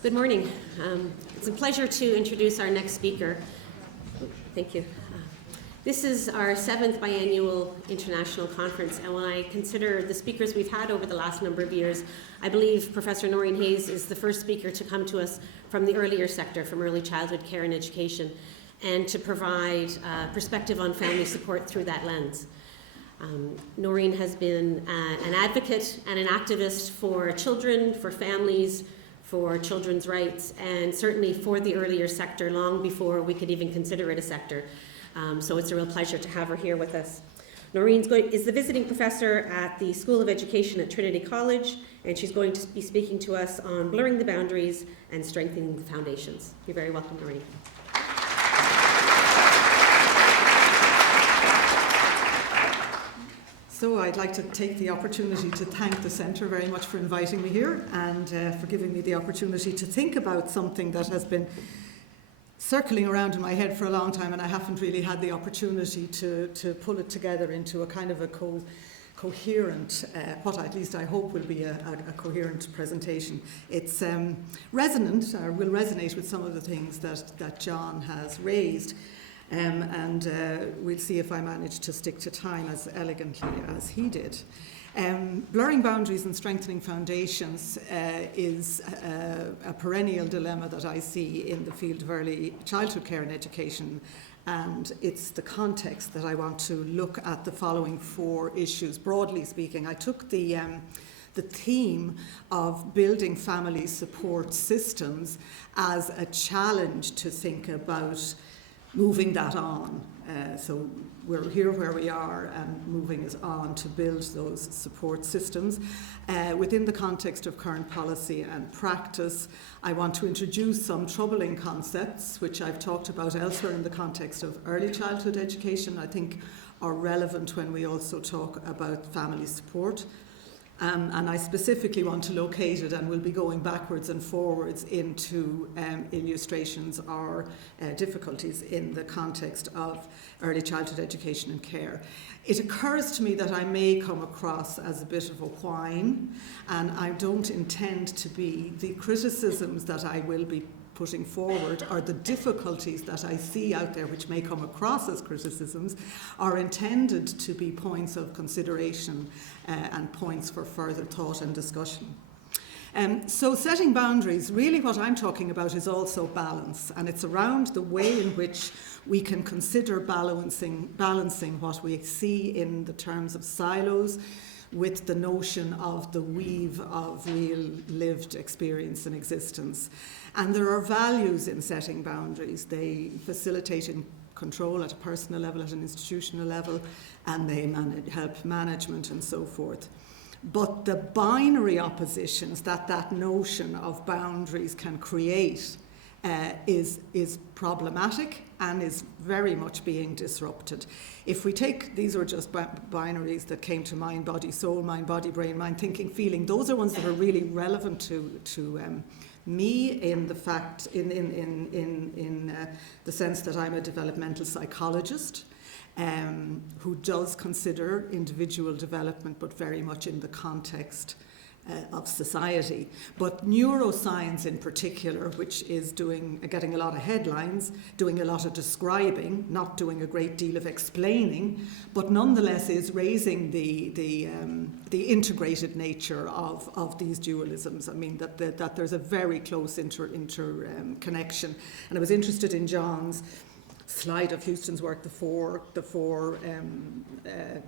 Good morning. It's a pleasure to introduce our next speaker. Thank you. This is our 7th biannual international conference, and when I consider the speakers we've had over the last number of years, I believe Professor Nóirín Hayes is the first speaker to come to us from the earlier sector, from early childhood care and education, and to provide perspective on family support through that lens. Nóirín has been an advocate and an activist for children, for families, for children's rights, and certainly for the earlier sector long before we could even consider it a sector. So it's a real pleasure to have her here with us. Nóirín is the visiting professor at the School of Education at Trinity College, and she's going to be speaking to us on blurring the boundaries and strengthening the foundations. You're very welcome, Nóirín. So I'd like to take the opportunity to thank the Centre very much for inviting me here and for giving me the opportunity to think about something that has been circling around in my head for a long time, and I haven't really had the opportunity to pull it together into a kind of a coherent, what at least I hope will be a coherent presentation. It's resonant, or will resonate with some of the things that John has raised. And we'll see if I manage to stick to time as elegantly as he did. Blurring boundaries and strengthening foundations is a perennial dilemma that I see in the field of early childhood care and education, and it's the context that I want to look at the following 4 issues. Broadly speaking, I took the theme of building family support systems as a challenge to think about moving that on. So we're here where we are and moving us on to build those support systems. Within the context of current policy and practice, I want to introduce some troubling concepts, which I've talked about elsewhere in the context of early childhood education, I think are relevant when we also talk about family support. And I specifically want to locate it, and we'll be going backwards and forwards into illustrations or difficulties in the context of early childhood education and care. It occurs to me that I may come across as a bit of a whine, and I don't intend to be. The criticisms that I will be putting forward, or the difficulties that I see out there which may come across as criticisms, are intended to be points of consideration and points for further thought and discussion. So setting boundaries, really what I'm talking about is also balance, and it's around the way in which we can consider balancing what we see in the terms of silos with the notion of the weave of real lived experience and existence. And there are values in setting boundaries. They facilitate control at a personal level, at an institutional level, and they help management and so forth. But the binary oppositions that notion of boundaries can create is problematic and is very much being disrupted. If we take, these are just binaries that came to mind: body, soul, mind, body, brain, mind, thinking, feeling. Those are ones that are really relevant to me in the fact, in the sense that I'm a developmental psychologist who does consider individual development, but very much in the context of society. But neuroscience in particular, which is getting a lot of headlines, doing a lot of describing, not doing a great deal of explaining, but nonetheless is raising the integrated nature of these dualisms. I mean that there's a very close connection. And I was interested in John's slide of Houston's work, the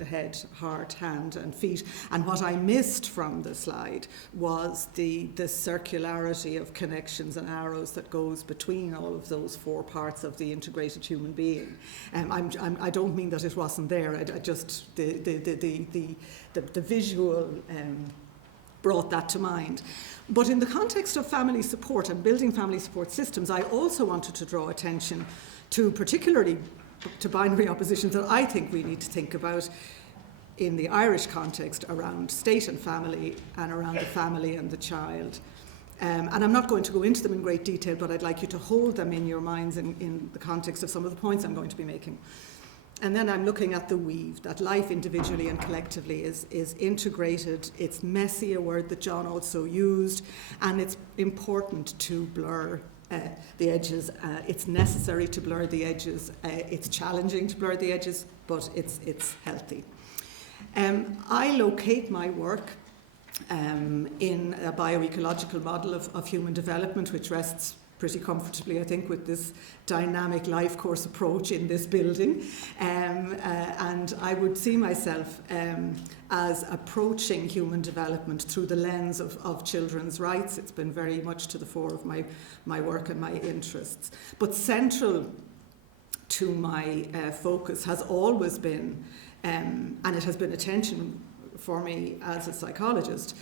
head, heart, hand, and feet. And what I missed from the slide was the circularity of connections and arrows that goes between all of those 4 parts of the integrated human being. I don't mean that it wasn't there. I just the visual brought that to mind. But in the context of family support and building family support systems, I also wanted to draw attention to particularly to binary oppositions that I think we need to think about in the Irish context around state and family and around the family and the child. And I'm not going to go into them in great detail, but I'd like you to hold them in your minds in the context of some of the points I'm going to be making. And then I'm looking at the weave, that life individually and collectively is integrated. It's messy, a word that John also used, and it's important to blur the edges. It's necessary to blur the edges. It's challenging to blur the edges, but it's healthy. I locate my work in a bioecological model of human development, which rests pretty comfortably, I think, with this dynamic life course approach in this building. And I would see myself as approaching human development through the lens of children's rights. It's been very much to the fore of my work and my interests. But central to my focus has always been, and it has been a tension for me as a psychologist,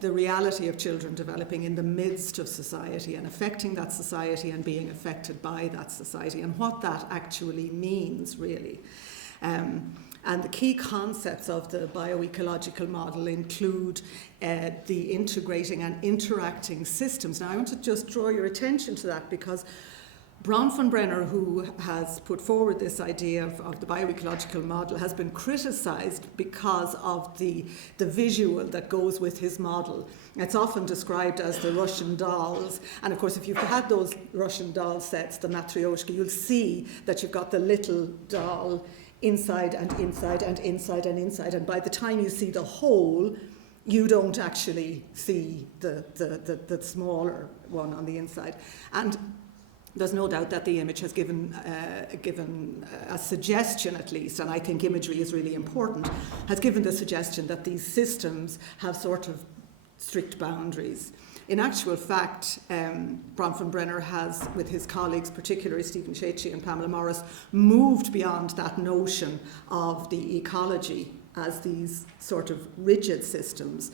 the reality of children developing in the midst of society and affecting that society and being affected by that society, and what that actually means, really. And the key concepts of the bioecological model include the integrating and interacting systems. Now, I want to just draw your attention to that, because Bronfenbrenner, who has put forward this idea of the bioecological model, has been criticised because of the visual that goes with his model. It's often described as the Russian dolls, and of course if you've had those Russian doll sets, the Matryoshka, you'll see that you've got the little doll inside and inside and inside and inside, and by the time you see the whole, you don't actually see the smaller one on the inside. And there's no doubt that the image has given a suggestion, at least, and I think imagery is really important, has given the suggestion that these systems have sort of strict boundaries. In actual fact, Bronfenbrenner has, with his colleagues, particularly Stephen Cecchi and Pamela Morris, moved beyond that notion of the ecology as these sort of rigid systems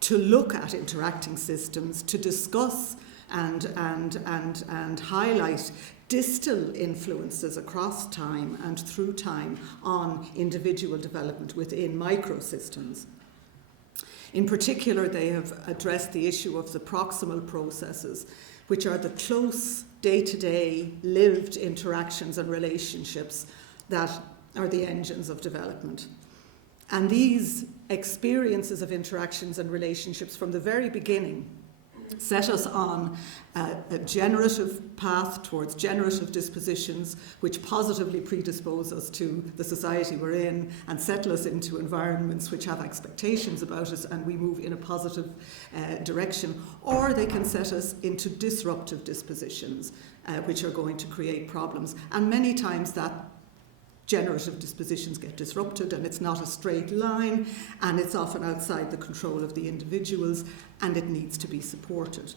to look at interacting systems, to discuss and highlight distal influences across time and through time on individual development within microsystems. In particular, they have addressed the issue of the proximal processes, which are the close day-to-day lived interactions and relationships that are the engines of development. And these experiences of interactions and relationships from the very beginning set us on a generative path towards generative dispositions, which positively predispose us to the society we're in and settle us into environments which have expectations about us, and we move in a positive direction. Or they can set us into disruptive dispositions, which are going to create problems. And many times that generative dispositions get disrupted, and it's not a straight line, and it's often outside the control of the individuals, and it needs to be supported.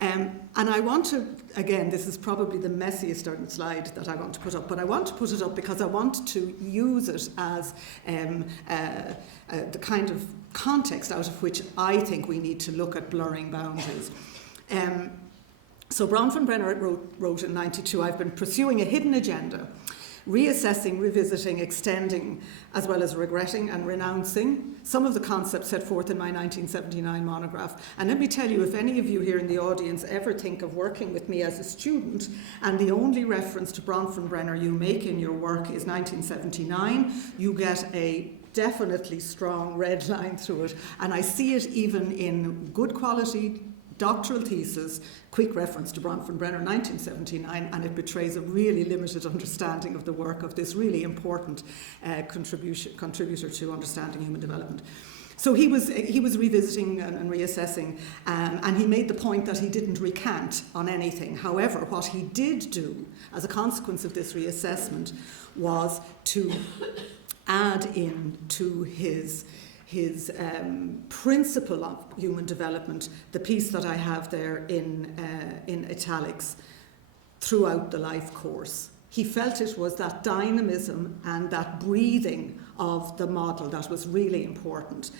And I want to, again, this is probably the messiest slide that I want to put up, but I want to put it up because I want to use it as the kind of context out of which I think we need to look at blurring boundaries. So Bronfenbrenner wrote in 92, "I've been pursuing a hidden agenda, reassessing, revisiting, extending, as well as regretting and renouncing some of the concepts set forth in my 1979 monograph." And let me tell you, if any of you here in the audience ever think of working with me as a student, and the only reference to Bronfenbrenner you make in your work is 1979, you get a definitely strong red line through it. And I see it even in good quality doctoral thesis, quick reference to Bronfenbrenner 1979, and it betrays a really limited understanding of the work of this really important contributor to understanding human development. So he was revisiting and reassessing, and he made the point that he didn't recant on anything. However, what he did do as a consequence of this reassessment was to add in to his principle of human development, the piece that I have there in italics, throughout the life course. He felt it was that dynamism and that breathing of the model that was really important.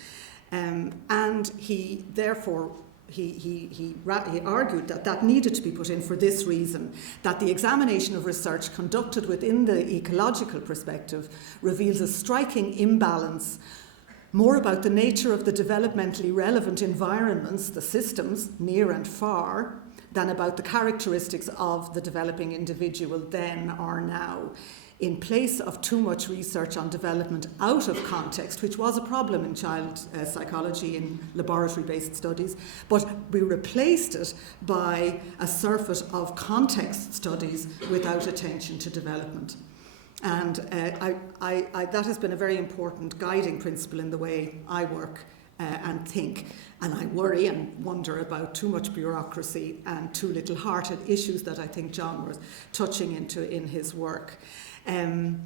And he therefore he argued that needed to be put in for this reason, that the examination of research conducted within the ecological perspective reveals a striking imbalance more about the nature of the developmentally relevant environments, the systems, near and far, than about the characteristics of the developing individual then or now. in place of too much research on development out of context, which was a problem in child psychology in laboratory-based studies, but we replaced it by a surfeit of context studies without attention to development. And that has been a very important guiding principle in the way I work and think. And I worry and wonder about too much bureaucracy and too little heart at issues that I think John was touching into in his work. And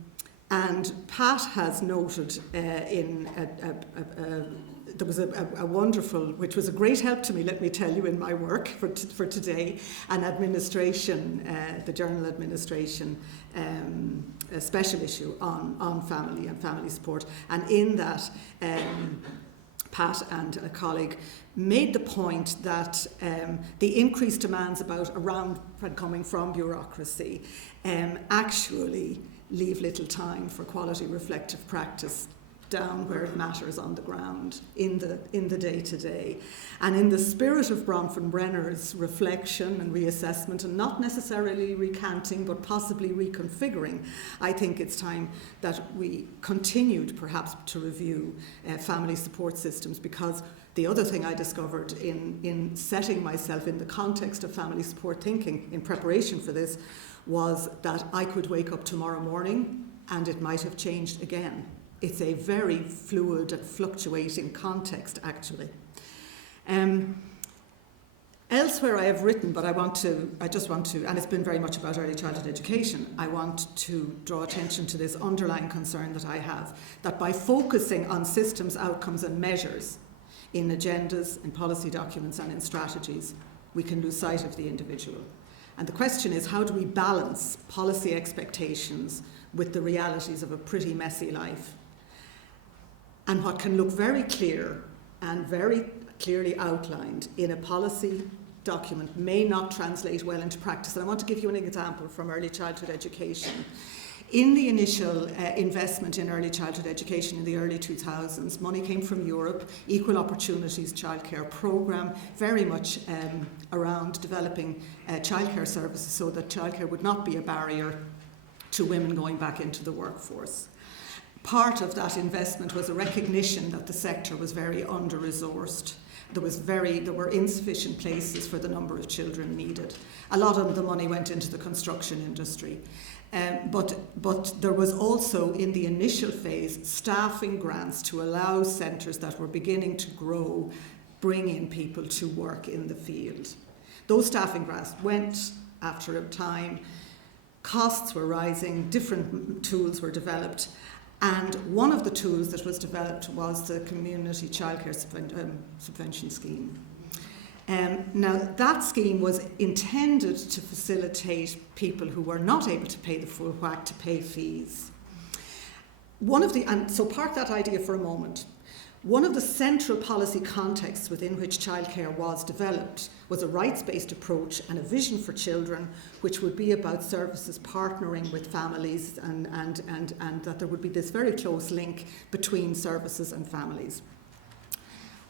Pat has noted there was a wonderful, which was a great help to me, let me tell you, in my work for today, an administration, the journal administration, a special issue on family and family support. And in that, Pat and a colleague made the point that the increased demands around coming from bureaucracy actually leave little time for quality reflective practice down where it matters on the ground in the day-to-day. And in the spirit of Bronfenbrenner's reflection and reassessment, and not necessarily recanting but possibly reconfiguring, I think it's time that we continued perhaps to review family support systems, because the other thing I discovered in setting myself in the context of family support thinking in preparation for this was that I could wake up tomorrow morning and it might have changed again. It's a very fluid and fluctuating context, actually. Elsewhere I have written, but I just want to, and it's been very much about early childhood education, I want to draw attention to this underlying concern that I have, that by focusing on systems, outcomes and measures in agendas, in policy documents and in strategies, we can lose sight of the individual. And the question is, how do we balance policy expectations with the realities of a pretty messy life? And what can look very clear and very clearly outlined in a policy document may not translate well into practice. And I want to give you an example from early childhood education. In the initial investment in early childhood education in the early 2000s, money came from Europe, Equal Opportunities Childcare Programme, very much around developing childcare services so that childcare would not be a barrier to women going back into the workforce. Part of that investment was a recognition that the sector was very under-resourced. There were insufficient places for the number of children needed. A lot of the money went into the construction industry. But there was also, in the initial phase, staffing grants to allow centres that were beginning to grow, bring in people to work in the field. Those staffing grants went after a time. Costs were rising, different tools were developed, and one of the tools that was developed was the Community Childcare Subvention Scheme. Now, that scheme was intended to facilitate people who were not able to pay the full whack to pay fees. So park that idea for a moment. One of the central policy contexts within which childcare was developed was a rights-based approach and a vision for children, which would be about services partnering with families and that there would be this very close link between services and families.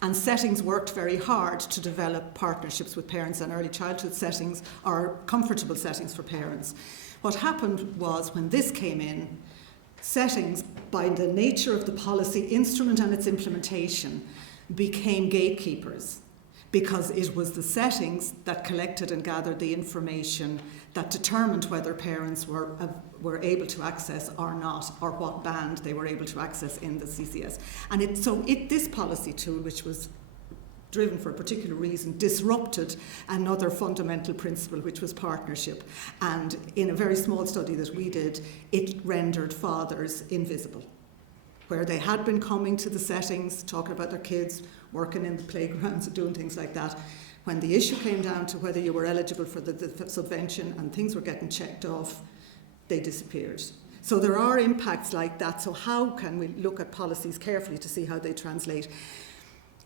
And settings worked very hard to develop partnerships with parents, and early childhood settings are comfortable settings for parents. What happened was, when this came in, settings, by the nature of the policy instrument and its implementation, became gatekeepers, because it was the settings that collected and gathered the information that determined whether parents were able to access or not, or what band they were able to access in the CCS. And this policy tool, which was driven for a particular reason, disrupted another fundamental principle, which was partnership. And in a very small study that we did, it rendered fathers invisible. Where they had been coming to the settings, talking about their kids, working in the playgrounds, doing things like that, when the issue came down to whether you were eligible for the subvention and things were getting checked off, they disappeared. So there are impacts like that. So how can we look at policies carefully to see how they translate?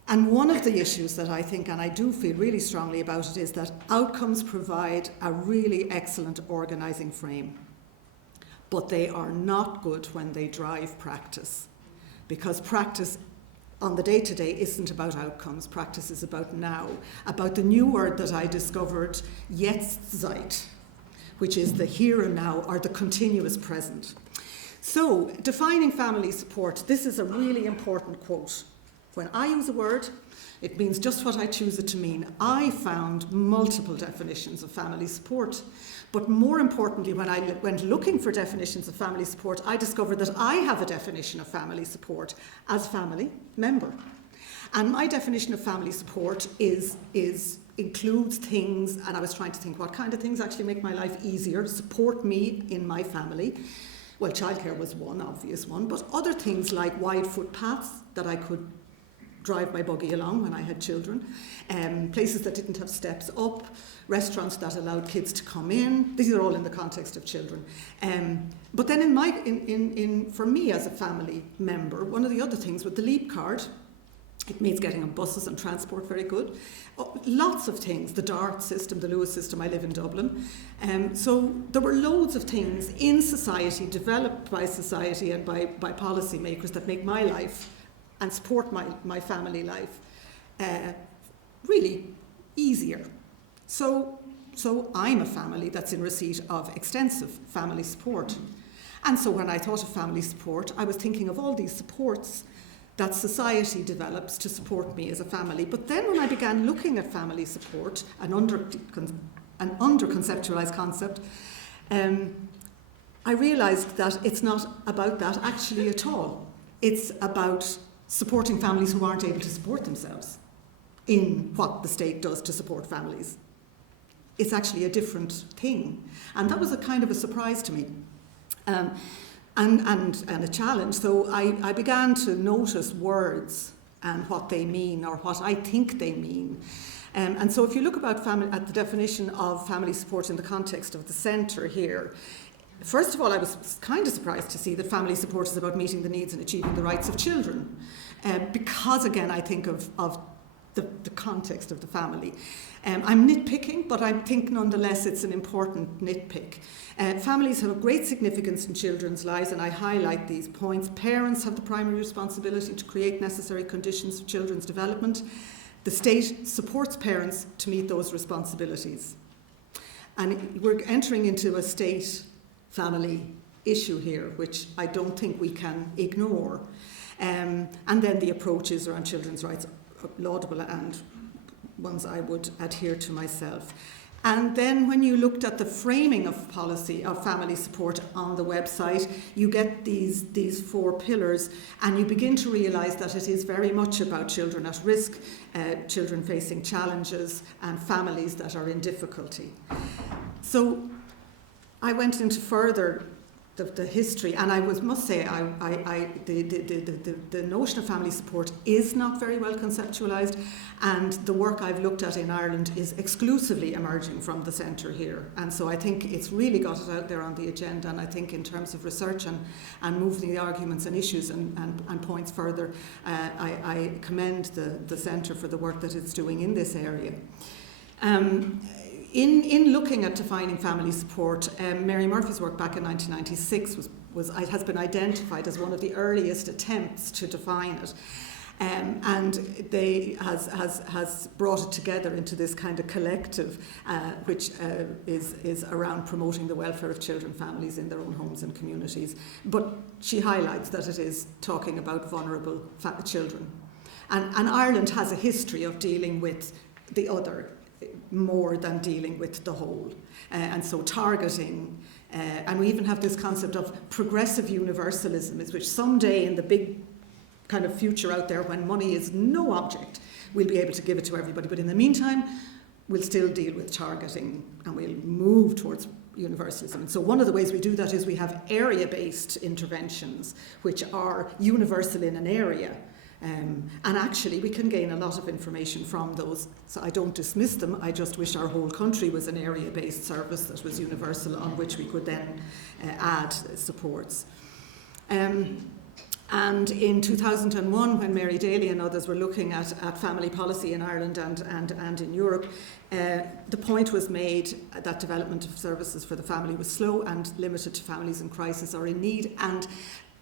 And one of the issues that I think, and I do feel really strongly about it, is that outcomes provide a really excellent organising frame. But they are not good when they drive practice. Because practice on the day-to-day isn't about outcomes. Practice is about now. About the new word that I discovered, Jetztzeit, which is the here and now, or the continuous present. So, defining family support, this is a really important quote. When I use a word, it means just what I choose it to mean. I found multiple definitions of family support. But more importantly, when I went looking for definitions of family support, I discovered that I have a definition of family support as family member. And my definition of family support includes things, and I was trying to think what kind of things actually make my life easier, support me in my family. Well, childcare was one obvious one, but other things like wide footpaths that I could drive my buggy along when I had children, places that didn't have steps up, restaurants that allowed kids to come in. These are all in the context of children. But then for me as a family member, one of the other things with the Leap card, it means getting on buses and transport very good. Lots of things, the DART system, the Lewis system, I live in Dublin. So there were loads of things in society, developed by society and by policy makers that make my life and support my family life really easier. So I'm a family that's in receipt of extensive family support. And so when I thought of family support, I was thinking of all these supports that society develops to support me as a family. But then when I began looking at family support, an under-conceptualized concept, I realised that it's not about that actually at all. It's about supporting families who aren't able to support themselves in what the state does to support families. It's actually a different thing. And that was a kind of a surprise to me. And a challenge. So I began to notice words and what they mean, or what I think they mean. And so if you look at the definition of family support in the context of the centre here, first of all, I was kind of surprised to see that family support is about meeting the needs and achieving the rights of children. Because, again, I think of the context of the family. I'm nitpicking, but I think nonetheless it's an important nitpick. Families have a great significance in children's lives, and I highlight these points. Parents have the primary responsibility to create necessary conditions for children's development. The state supports parents to meet those responsibilities. And we're entering into a state-family issue here, which I don't think we can ignore. And then the approaches around children's rights are laudable and ones I would adhere to myself. And then when you looked at the framing of policy of family support on the website, you get these 4 pillars, and you begin to realise that it is very much about children at risk, children facing challenges, and families that are in difficulty. So I went into further the history, and I must say the notion of family support is not very well conceptualised, and the work I've looked at in Ireland is exclusively emerging from the centre here. And so I think it's really got it out there on the agenda, and I think in terms of research and moving the arguments and issues and points further, I commend the centre for the work that it's doing in this area. In looking at defining family support, Mary Murphy's work back in 1996 has been identified as one of the earliest attempts to define it, and they has brought it together into this kind of collective, which is around promoting the welfare of children, families in their own homes and communities. But she highlights that it is talking about vulnerable children, and Ireland has a history of dealing with the other more than dealing with the whole. And so targeting, and we even have this concept of progressive universalism, which someday in the big kind of future out there when money is no object, we'll be able to give it to everybody. But in the meantime, we'll still deal with targeting and we'll move towards universalism. And so one of the ways we do that is we have area-based interventions, which are universal in an area. And actually we can gain a lot of information from those. So I don't dismiss them, I just wish our whole country was an area-based service that was universal, on which we could then add supports. And in 2001, when Mary Daly and others were looking at family policy in Ireland and in Europe, the point was made that development of services for the family was slow and limited to families in crisis or in need, and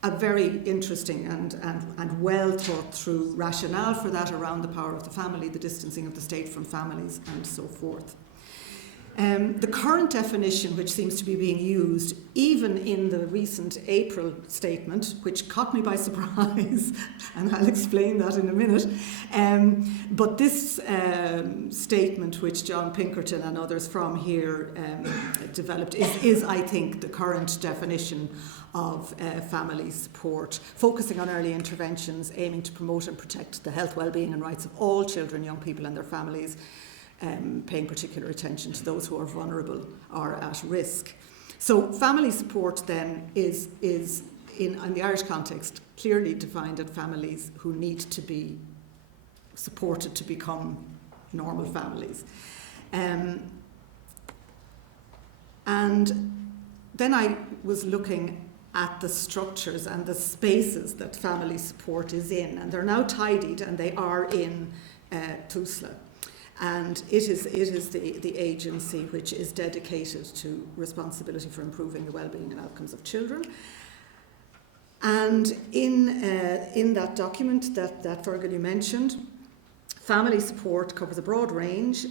a very interesting and well thought through rationale for that around the power of the family, the distancing of the state from families, and so forth. The current definition, which seems to be being used, even in the recent April statement, which caught me by surprise, and I'll explain that in a minute, but this statement, which John Pinkerton and others from here developed, is, I think, the current definition of family support, focusing on early interventions, aiming to promote and protect the health, well-being and rights of all children, young people and their families, paying particular attention to those who are vulnerable or at risk. So family support then is in the Irish context, clearly defined as families who need to be supported to become normal families. And then I was looking at the structures and the spaces that family support is in, and they're now tidied and they are in TUSLA. And it is the agency which is dedicated to responsibility for improving the well-being and outcomes of children. And in that document that Fergal you mentioned, family support covers a broad range,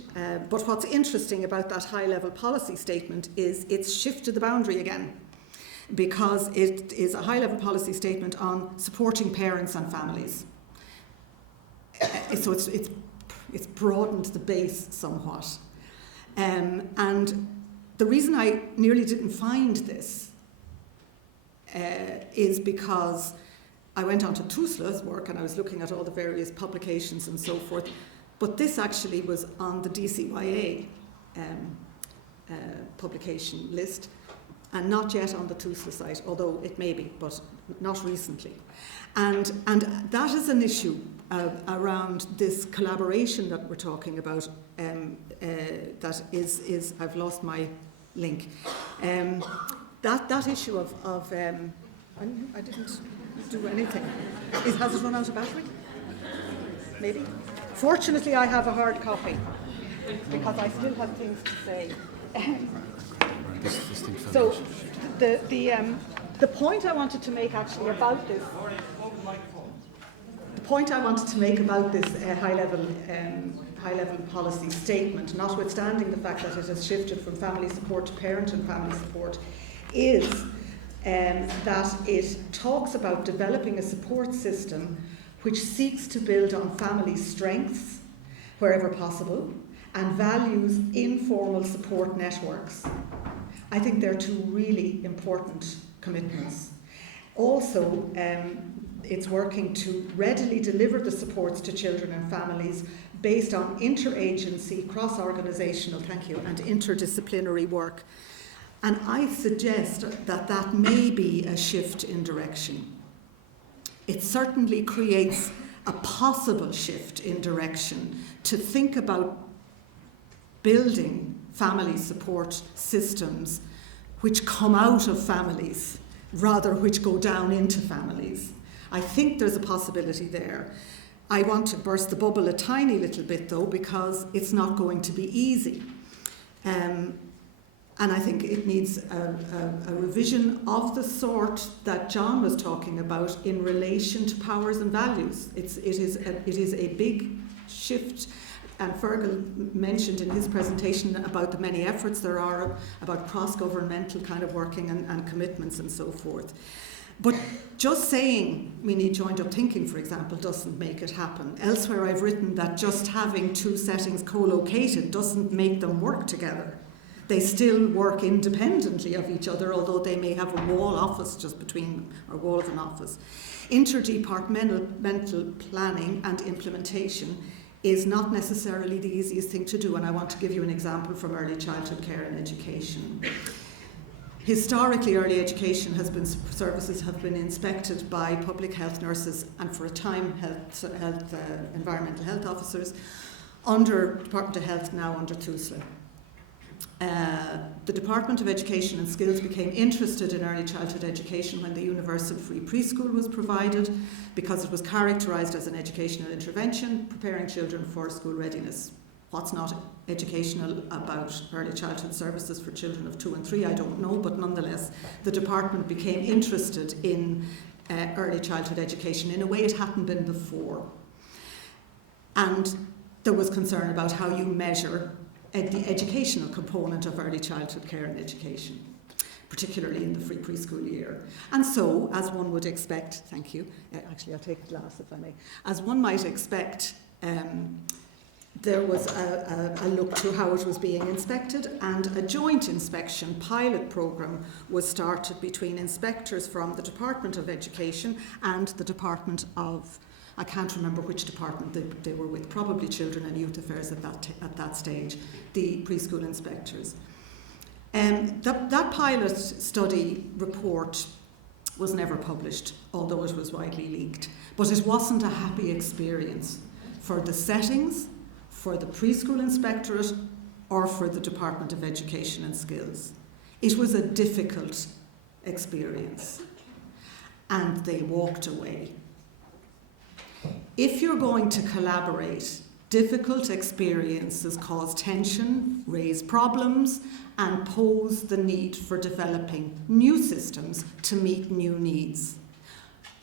but what's interesting about that high-level policy statement is it's shifted the boundary again, because it is a high-level policy statement on supporting parents and families. So it's broadened the base somewhat. And the reason I nearly didn't find this is because I went on to TUSLA's work and I was looking at all the various publications and so forth, but this actually was on the DCYA publication list and not yet on the TUSLA site, although it may be, but not recently. And that is an issue around this collaboration that we're talking about, that is I've lost my link. That issue of I didn't do anything. Has it run out of battery? Maybe. Fortunately, I have a hard copy because I still have things to say. So the point I wanted to make actually about this. The point I wanted to make about this high-level policy statement, notwithstanding the fact that it has shifted from family support to parent and family support, is that it talks about developing a support system which seeks to build on family strengths wherever possible and values informal support networks. I think they're two really important commitments. Also, it's working to readily deliver the supports to children and families based on interagency, cross-organisational, and interdisciplinary work. And I suggest that may be a shift in direction. It certainly creates a possible shift in direction to think about building family support systems which come out of families rather which go down into families. I think there's a possibility there. I want to burst the bubble a tiny little bit though, because it's not going to be easy. And I think it needs a revision of the sort that John was talking about in relation to powers and values. It is a big shift. And Fergal mentioned in his presentation about the many efforts there are about cross-governmental kind of working and commitments and so forth. But just saying we need joined-up thinking, for example, doesn't make it happen. Elsewhere I've written that just having two settings co-located doesn't make them work together. They still work independently of each other, although they may have a wall office just between them, or wall of an office. Interdepartmental planning and implementation is not necessarily the easiest thing to do, and I want to give you an example from early childhood care and education. Historically, early education services have been inspected by public health nurses and for a time environmental health officers under Department of Health, now under TUSLA. The Department of Education and Skills became interested in early childhood education when the universal free preschool was provided, because it was characterised as an educational intervention preparing children for school readiness. What's not educational about early childhood services for children of 2 and 3, I don't know, but nonetheless the department became interested in early childhood education in a way it hadn't been before. And there was concern about how you measure the educational component of early childhood care and education, particularly in the free preschool year. And so, as one would expect, thank you, actually I'll take a glass if I may, as one might expect, there was a look to how it was being inspected, and a joint inspection pilot programme was started between inspectors from the Department of Education and the Department of, I can't remember which department they were with, probably Children and Youth Affairs at that stage, the preschool inspectors. That pilot study report was never published, although it was widely leaked. But it wasn't a happy experience for the settings, for the preschool inspectorate, or for the Department of Education and Skills. It was a difficult experience, and they walked away. If you're going to collaborate, difficult experiences cause tension, raise problems, and pose the need for developing new systems to meet new needs.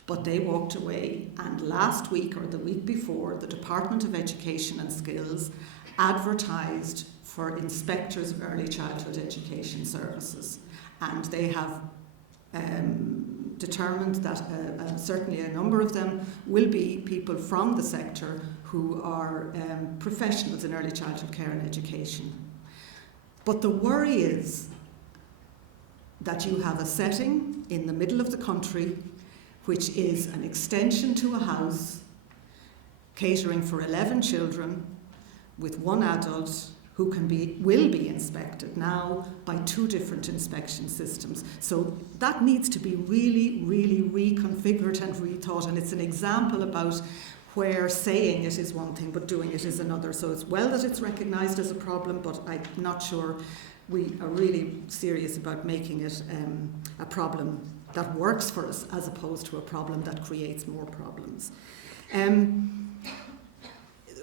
But they walked away, and last week or the week before, the Department of Education and Skills advertised for inspectors of early childhood education services. And they have determined that certainly a number of them will be people from the sector who are professionals in early childhood care and education. But the worry is that you have a setting in the middle of the country which is an extension to a house catering for 11 children with one adult who will be inspected now by 2 different inspection systems. So that needs to be really, really reconfigured and rethought, and it's an example about where saying it is one thing but doing it is another. So it's well that it's recognised as a problem, but I'm not sure we are really serious about making it a problem that works for us as opposed to a problem that creates more problems.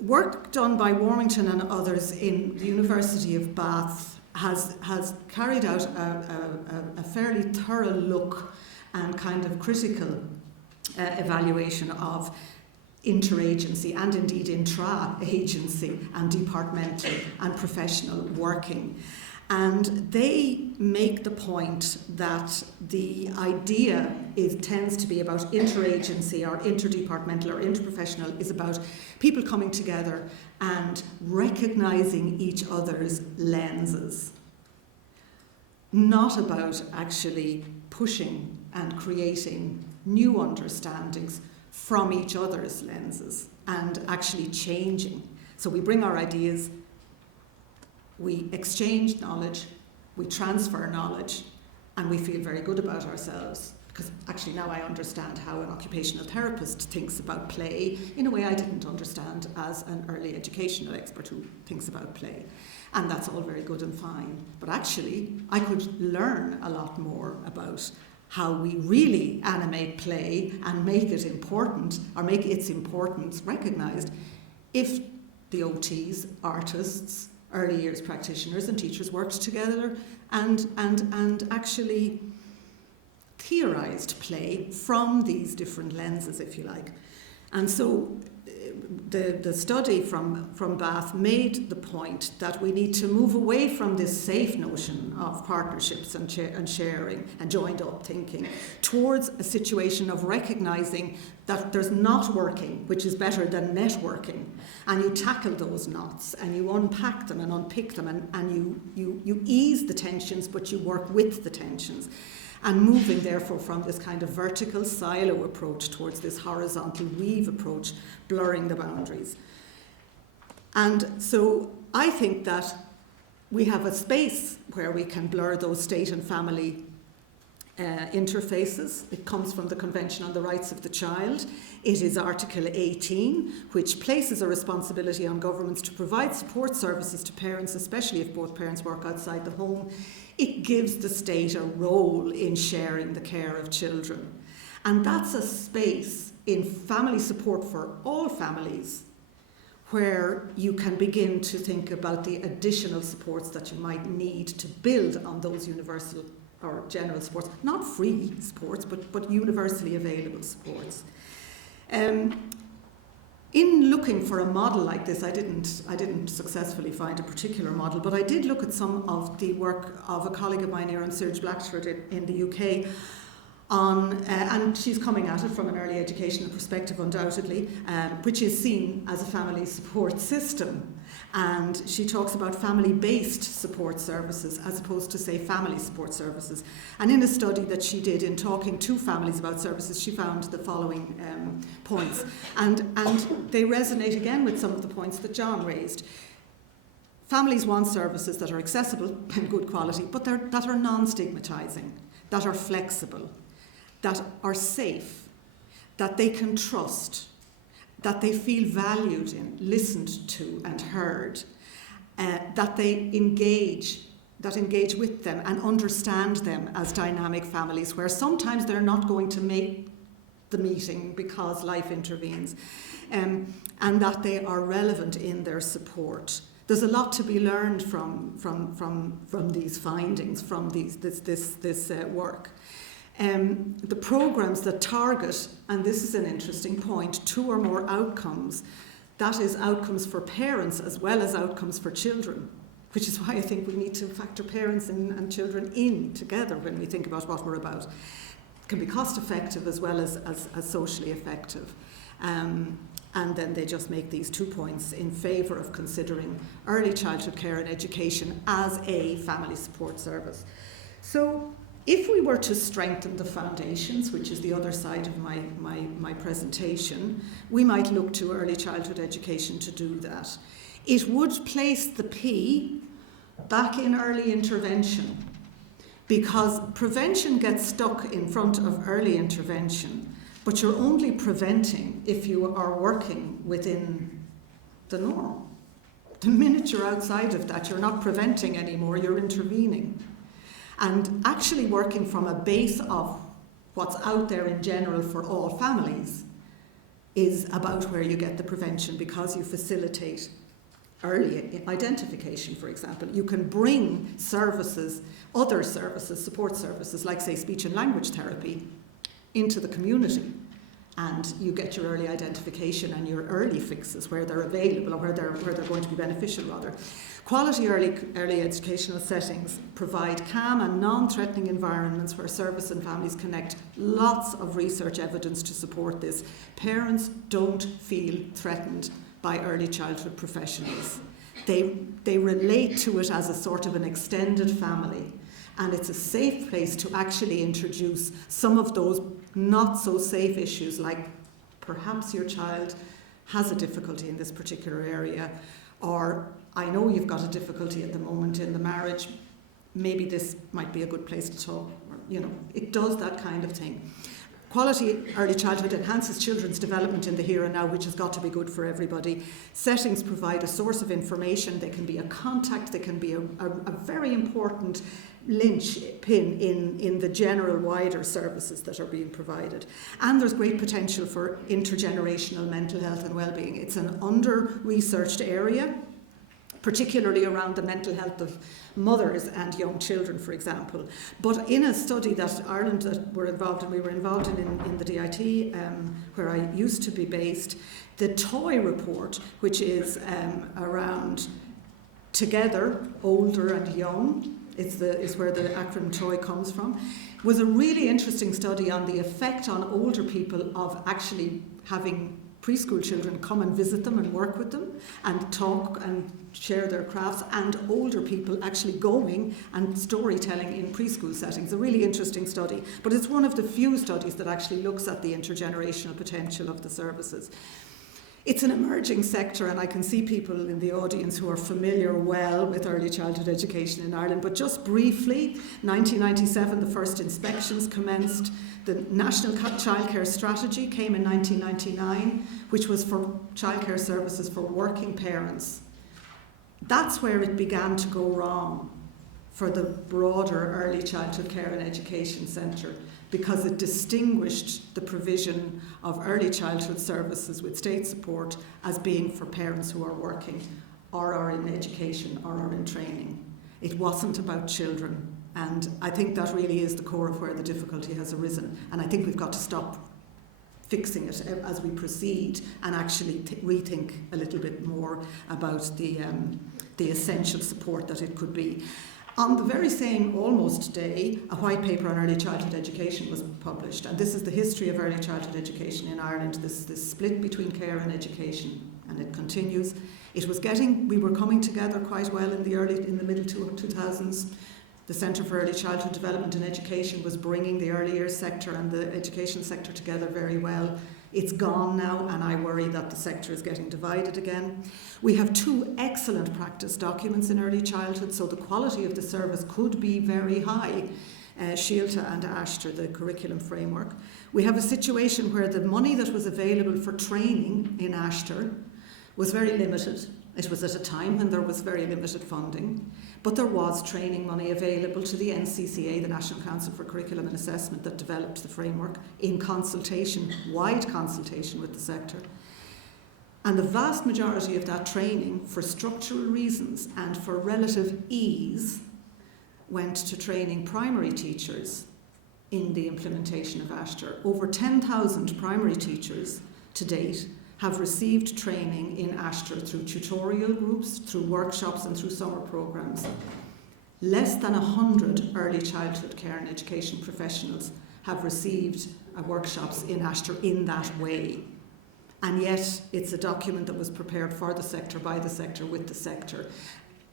Work done by Warmington and others in the University of Bath has carried out a fairly thorough look and kind of critical evaluation of interagency and indeed intra-agency and departmental and professional working. And they make the point that the idea tends to be about interagency or interdepartmental or interprofessional is about people coming together and recognising each other's lenses, not about actually pushing and creating new understandings from each other's lenses and actually changing. So we bring our ideas, we exchange knowledge, we transfer knowledge, and we feel very good about ourselves. Because actually now I understand how an occupational therapist thinks about play in a way I didn't understand as an early educational expert who thinks about play. And that's all very good and fine. But actually, I could learn a lot more about how we really animate play and make it important, or make its importance recognised, if the OTs, artists, early years practitioners and teachers worked together and actually theorised play from these different lenses, if you like. And so the study from Bath made the point that we need to move away from this safe notion of partnerships and sharing and joined up thinking towards a situation of recognising that there's not working, which is better than networking. And you tackle those knots and you unpack them and unpick them and you ease the tensions, but you work with the tensions. And moving, therefore, from this kind of vertical silo approach towards this horizontal weave approach, blurring the boundaries. And so I think that we have a space where we can blur those state and family interfaces. It comes from the Convention on the Rights of the Child. It is Article 18, which places a responsibility on governments to provide support services to parents, especially if both parents work outside the home. It gives the state a role in sharing the care of children. And that's a space in family support for all families where you can begin to think about the additional supports that you might need to build on those universal or general supports, not free supports, but universally available supports. In looking for a model like this, I didn't successfully find a particular model, but I did look at some of the work of a colleague of mine, Erin Serge Blackford, in the UK, and she's coming at it from an early educational perspective, undoubtedly, which is seen as a family support system. And she talks about family-based support services as opposed to, say, family support services. And in a study that she did in talking to families about services, she found the following points. And they resonate again with some of the points that John raised. Families want services that are accessible and good quality, but that are non-stigmatising, that are flexible, that are safe, that they can trust, that they feel valued in, listened to and heard, that they engage with them and understand them as dynamic families where sometimes they're not going to make the meeting because life intervenes, and that they are relevant in their support. There's a lot to be learned from these findings, from this work. The programmes that target, and this is an interesting point, 2 or more outcomes, that is outcomes for parents as well as outcomes for children, which is why I think we need to factor parents and children in together when we think about what we're about. It can be cost effective as well as socially effective. And then they just make these 2 points in favour of considering early childhood care and education as a family support service. So if we were to strengthen the foundations, which is the other side of my presentation, we might look to early childhood education to do that. It would place the P back in early intervention, because prevention gets stuck in front of early intervention, but you're only preventing if you are working within the norm. The minute you're outside of that, you're not preventing anymore, you're intervening. And actually working from a base of what's out there in general for all families is about where you get the prevention, because you facilitate early identification, for example. You can bring services, other services, support services, like, say, speech and language therapy, into the community. And you get your early identification and your early fixes where they're available, or where they're going to be beneficial, rather. Quality early educational settings provide calm and non-threatening environments where service and families connect. Lots of research evidence to support this. Parents don't feel threatened by early childhood professionals. They relate to it as a sort of an extended family. And it's a safe place to actually introduce some of those not so safe issues, like perhaps your child has a difficulty in this particular area, or I know you've got a difficulty at the moment in the marriage, maybe this might be a good place to talk. Or, it does that kind of thing. Quality early childhood enhances children's development in the here and now, which has got to be good for everybody. Settings provide a source of information. They can be a contact. They can be a very important linchpin in the general wider services that are being provided. And there's great potential for intergenerational mental health and well-being. It's an under-researched area, particularly around the mental health of mothers and young children, for example. But in a study that Ireland we were involved in the DIT, where I used to be based, the TOY report, which is around together, older and young, is where the acronym TOY comes from, was a really interesting study on the effect on older people of actually having preschool children come and visit them and work with them and talk and share their crafts, and older people actually going and storytelling in preschool settings. A really interesting study, but it's one of the few studies that actually looks at the intergenerational potential of the services. It's an emerging sector, and I can see people in the audience who are familiar well with early childhood education in Ireland, but just briefly, 1997 the first inspections commenced. The National Childcare Strategy came in 1999, which was for childcare services for working parents. That's where it began to go wrong for the broader early childhood care and education centre, because it distinguished the provision of early childhood services with state support as being for parents who are working or are in education or are in training. It wasn't about children, and I think that really is the core of where the difficulty has arisen, and I think we've got to stop fixing it as we proceed and actually rethink a little bit more about the essential support that it could be. On the very same almost day, a white paper on early childhood education was published, and this is the history of early childhood education in Ireland, this split between care and education, and it continues. We were coming together quite well in the middle 2000s. The Centre for Early Childhood Development and Education was bringing the early years sector and the education sector together very well. It's gone now, and I worry that the sector is getting divided again. We have 2 excellent practice documents in early childhood, so the quality of the service could be very high. Síolta and Ashtar, the curriculum framework. We have a situation where the money that was available for training in Ashtar was very limited. It was at a time when there was very limited funding, but there was training money available to the NCCA, the National Council for Curriculum and Assessment, that developed the framework in consultation, wide consultation with the sector. And the vast majority of that training, for structural reasons and for relative ease, went to training primary teachers in the implementation of Ashtar. Over 10,000 primary teachers to date have received training in Ashtar through tutorial groups, through workshops and through summer programmes. Less than 100 early childhood care and education professionals have received workshops in Ashtar in that way. And yet it's a document that was prepared for the sector, by the sector, with the sector.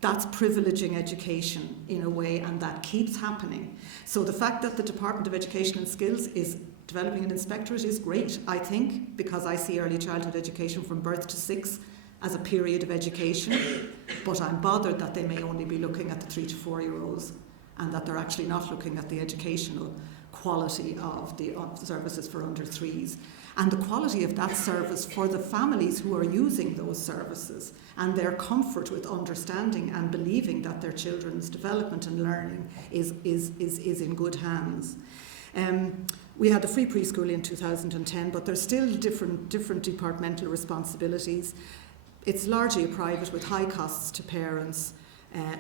That's privileging education in a way, and that keeps happening. So the fact that the Department of Education and Skills is developing an inspectorate is great, I think, because I see early childhood education from birth to 6 as a period of education, but I'm bothered that they may only be looking at the 3 to 4 year olds and that they're actually not looking at the educational quality of the services for under 3s and the quality of that service for the families who are using those services and their comfort with understanding and believing that their children's development and learning is in good hands. We had the free preschool in 2010, but there's still different departmental responsibilities. It's largely private with high costs to parents,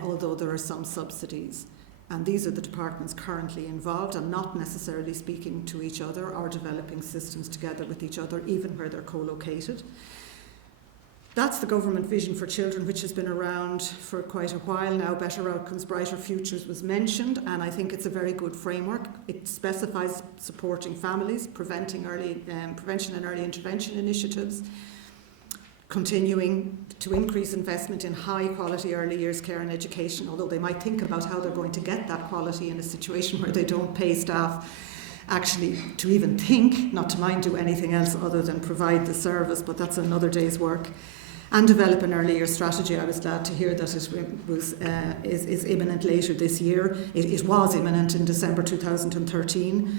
although there are some subsidies. And these are the departments currently involved and not necessarily speaking to each other or developing systems together with each other, even where they're co-located. That's the government vision for children, which has been around for quite a while now. Better Outcomes, Brighter Futures was mentioned, and I think it's a very good framework. It specifies supporting families, prevention and early intervention initiatives, continuing to increase investment in high quality early years care and education, although they might think about how they're going to get that quality in a situation where they don't pay staff actually to even think, not to mind do anything else other than provide the service, but that's another day's work. And develop an early years strategy. I was glad to hear that it is imminent later this year. It was imminent in December 2013,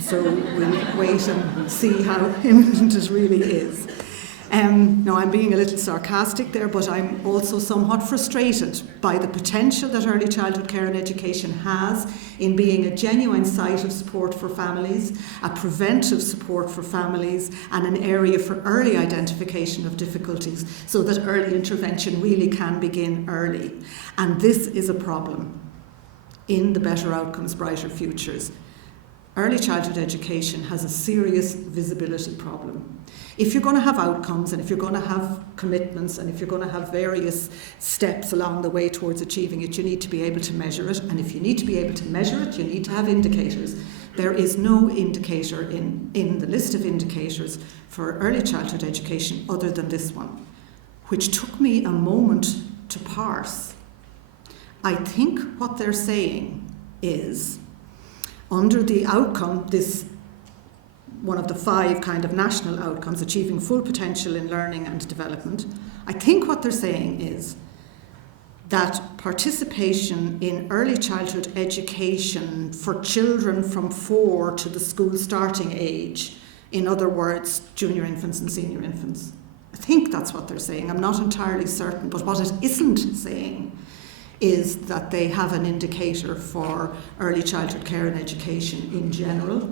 so we'll wait and see how imminent it really is. Now, I'm being a little sarcastic there, but I'm also somewhat frustrated by the potential that early childhood care and education has in being a genuine site of support for families, a preventive support for families, and an area for early identification of difficulties so that early intervention really can begin early. And this is a problem in the Better Outcomes, Brighter Futures. Early childhood education has a serious visibility problem. If you're going to have outcomes and if you're going to have commitments and if you're going to have various steps along the way towards achieving it, you need to be able to measure it. And if you need to be able to measure it, you need to have indicators. There is no indicator in the list of indicators for early childhood education other than this one, which took me a moment to parse. I think what they're saying is, under the outcome, this one of the 5 kind of national outcomes, achieving full potential in learning and development, I think what they're saying is that participation in early childhood education for children from 4 to the school starting age, in other words, junior infants and senior infants. I think that's what they're saying. I'm not entirely certain, but what it isn't saying is that they have an indicator for early childhood care and education in general,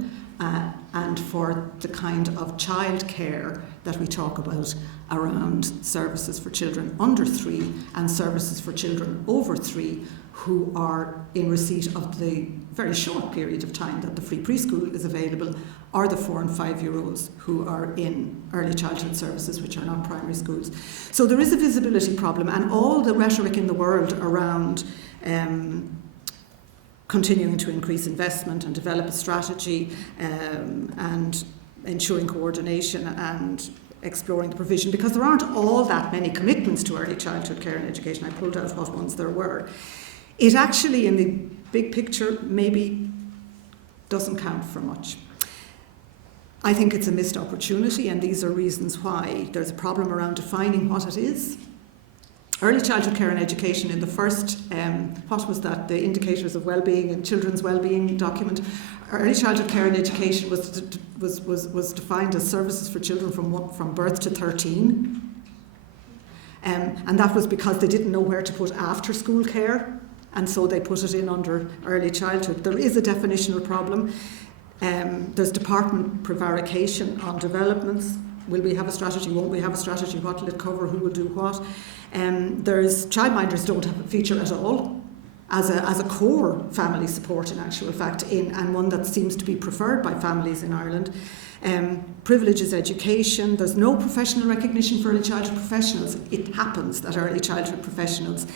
and for the kind of childcare that we talk about around services for children under 3 and services for children over 3 who are in receipt of the very short period of time that the free preschool is available, or the 4 and 5-year-olds who are in early childhood services, which are not primary schools. So there is a visibility problem, and all the rhetoric in the world around continuing to increase investment and develop a strategy and ensuring coordination and exploring the provision, because there aren't all that many commitments to early childhood care and education. I pulled out what ones there were. It actually, in the big picture, maybe doesn't count for much. I think it's a missed opportunity, and these are reasons why. There's a problem around defining what it is. Early childhood care and education in the first, what was that, the indicators of well-being and children's well-being document. Early childhood care and education was defined as services for children from birth to 13. And that was because they didn't know where to put after school care, and so they put it in under early childhood. There is a definitional problem. There's department prevarication on developments. Will we have a strategy? Won't we have a strategy? What will it cover? Who will do what? There's childminders don't have a feature at all as a core family support, in actual fact, and one that seems to be preferred by families in Ireland. Privileges education. There's no professional recognition for early childhood professionals. It happens that early childhood professionals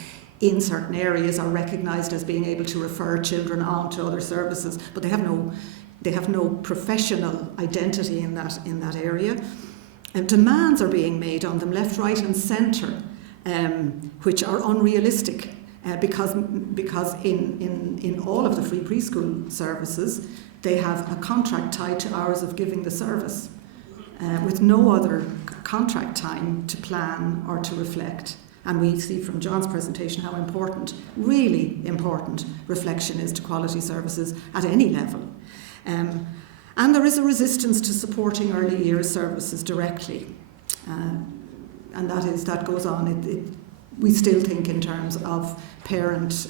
in certain areas are recognised as being able to refer children on to other services, but they have no professional identity in that area. And demands are being made on them left, right and centre, which are unrealistic because in all of the free preschool services they have a contract tied to hours of giving the service with no other contract time to plan or to reflect. And we see from John's presentation how important, really important, reflection is to quality services at any level. And there is a resistance to supporting early years services directly. And that goes on. We still think in terms of parent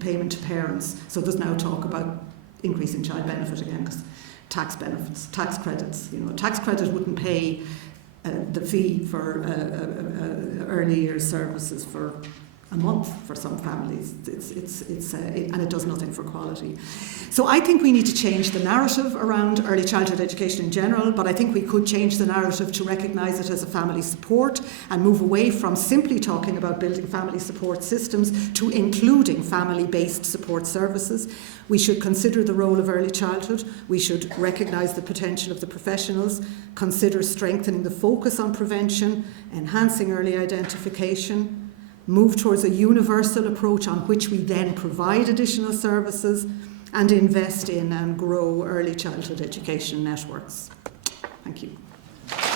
payment to parents. So there's now talk about increasing child benefit again, because tax benefits, tax credits. Tax credit wouldn't pay the fee for early years services for a month for some families. And it does nothing for quality. So I think we need to change the narrative around early childhood education in general, but I think we could change the narrative to recognise it as a family support and move away from simply talking about building family support systems to including family-based support services. We should consider the role of early childhood. We should recognise the potential of the professionals, consider strengthening the focus on prevention, enhancing early identification, move towards a universal approach on which we then provide additional services, and invest in and grow early childhood education networks. Thank you.